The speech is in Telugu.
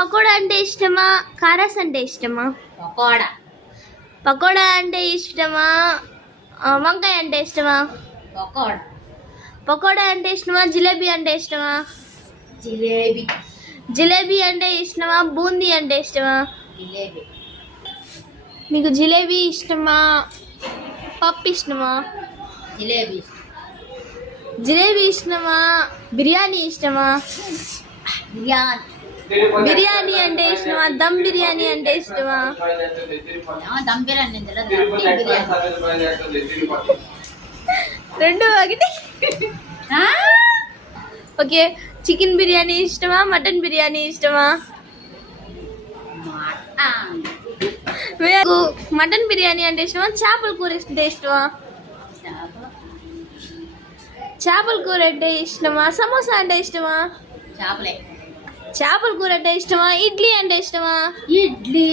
పకోడా అంటే ఇష్టమా, కారాస్ అంటే ఇష్టమా? పకోడా. పకోడా అంటే ఇష్టమా, వంకాయ అంటే ఇష్టమా? పకోడా. పకోడా అంటే ఇష్టమా, జిలేబీ అంటే ఇష్టమా? జిలేబీ. జిలేబీ అంటే ఇష్టమా, బూందీ అంటే ఇష్టమా? జిలేబీ. మీకు జిలేబీ ఇష్టమా, పప్పు ఇష్టమా? జిలేబీ. జిలేబీ ఇష్టమా, బిర్యానీ ఇష్టమా? బిర్యానీ. బిర్యానీ అంటే ఇష్టమా, దమ్ బిర్యానీ అంటే ఇష్టమా? దమ్ బిర్యానీ బిర్యానీ. రెండు ఒకటి. ఓకే, చికెన్ బిర్యానీ ఇష్టమా, మటన్ బిర్యానీ ఇష్టమా? మీకు మటన్ బిర్యానీ అంటే ఇష్టమా, చేపల కూర అంటే ఇష్టమా? చేపల కూర అంటే ఇష్టమా, సమోసా అంటే ఇష్టమా? చేపలే. చేపల కూర అంటే ఇష్టమా, ఇడ్లీ అంటే ఇష్టమా? ఇడ్లీ.